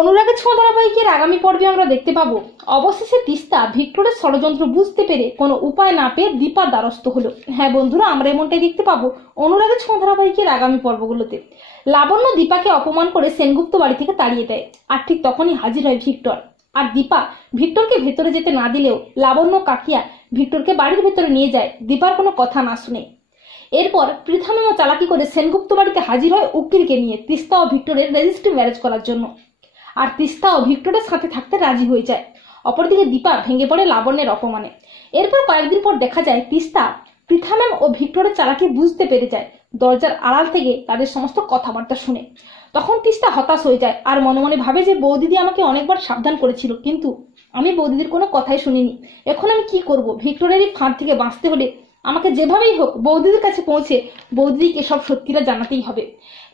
অনুরাগের ছোঁয়া ধারাবাহিকের আগামী পর্বে আমরা দেখতে পাবো অবশেষে তিস্তা ভিক্টরের ষড়যন্ত্র বুঝতে পেরে কোনো উপায় না পেয়ে দীপার দ্বারস্থ হলো। হ্যাঁ বন্ধুরা, আমরা এমনটাই দেখতে পাবো অনুরাগের ছোঁয়া ধারাবাহিকের আগামী পর্বগুলোতে। লাবণ্য দীপাকে অপমান করে সেনগুপ্ত বাড়ি থেকে তাড়িয়ে দেয়, আর ঠিক তখনই হাজির হয় ভিক্টর। আর দীপা ভিক্টরকে ভেতরে যেতে না দিলেও লাবণ্য কাকিয়া ভিক্টরকে বাড়ির ভেতরে নিয়ে যায় দীপার কোনো কথা না শুনে। এরপর পৃথা ম্যামও চালাকি করে সেনগুপ্ত বাড়িতে হাজির হয় উকিলকে নিয়ে তিস্তা ও ভিক্টরের রেজিস্ট্রি ম্যারেজ করার জন্য। আর তিস্তা ও ভিক্টরের সাথে থাকতে রাজি হয়ে যায়। অপরদিকে দীপা ভেঙে পড়ে লাবণ্যের অপমানে। এরপর কয়েকদিন পর দেখা যায় তিস্তা পৃথা ম্যাম ও ভিক্টরের চালাকি বুঝতে পেরে যায় দরজার আড়াল থেকে তাদের সমস্ত কথাবার্তা শুনে। তখন তিস্তা হতাশ হয়ে যায় আর মনে মনে ভাবে যে বৌদিদি আমাকে অনেকবার সাবধান করেছিল, কিন্তু আমি বৌদিদির কোনো কথাই শুনিনি। এখন আমি কি করব? ভিক্টরের এই ফাঁদ থেকে বাঁচতে হলে আমাকে যেভাবেই হোক বৌদিদির কাছে পৌঁছে বৌদিদিকে সব সত্যিটা জানাতেই হবে।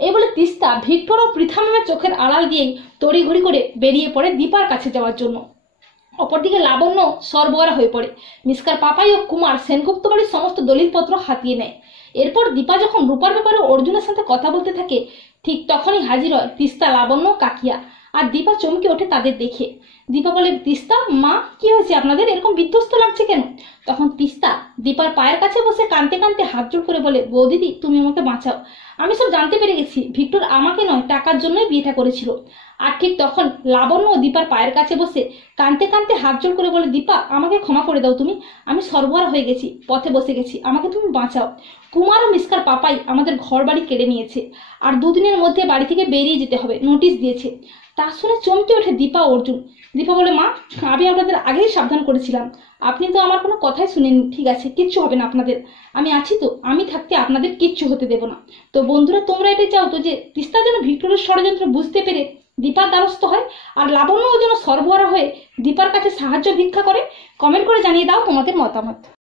এই বলে তিস্তা ভিক্টর ও পৃথা ম্যামের চোখের আড়াল দিয়েই তড়িঘড়ি করে বেরিয়ে পড়ে দীপার কাছে যাওয়ার জন্য। অপরদিকে লাবণ্য সরবরাহ হয়ে পড়ে। মিস্টার পাপাই ও কুমার সেনগুপ্ত বাড়ির সমস্ত দলিলপত্র হাতিয়ে নেয়। এরপর দীপা যখন রূপার ব্যাপারে অর্জুনের সাথে কথা বলতে থাকে, ঠিক তখনই হাজির হয় তিস্তা, লাবণ্য, কাকিয়া। আর দীপা চমকে ওঠে তাদের দেখে। দীপা বলে, তিস্তা মা, কি হয়েছে আপনাদের? এরকম বিধ্বস্ত লাগছে কেন? তখন তিস্তা দীপার পায়ের কাছে বসে কাঁদতে কাঁদতে হাত জোড় করে বলে, বৌদিদি তুমি আমাকে বাঁচাও। আমি সব জানতে পেরে গেছি, ভিক্টর আমাকে নয় টাকার জন্যই বিয়েটা করেছিল। আর ঠিক তখন লাবণ্য ও দীপার পায়ের কাছে বসে কাঁদতে কাঁদতে হাত জোড় করে বলে, দীপা আমাকে ক্ষমা করে দাও তুমি, আমি সর্বহারা হয়ে গেছি, পথে বসে গেছি, আমাকে তুমি বাঁচাও। কুমার ও মিস্টার পাপাই আমাদের ঘর বাড়ি কেড়ে নিয়েছে, আর দুদিনের মধ্যে বাড়ি থেকে বেরিয়ে যেতে হবে, নোটিশ দিয়েছে। তা শুনে চমকে ওঠে দীপা অর্জুন। দীপা বলে, মা আমি আপনাদের আগেই সাবধান করেছিলাম, আপনি তো আমার কোনো কথাই শুনেননি। ঠিক আছে, কিচ্ছু হবে না আপনাদের, আমি আছি তো, আমি থাকতে আপনাদের কিচ্ছু হতে দেব না। তো বন্ধুরা, তোমরা এটাই চাও তো যে তিস্তা যেন ভিক্টরের ষড়যন্ত্র বুঝতে পেরে দীপার দ্বারস্থ হয়, আর লাবণ্যও যেন সর্বহারা হয়ে দীপার কাছে সাহায্য ভিক্ষা করে? কমেন্ট করে জানিয়ে দাও তোমাদের মতামত।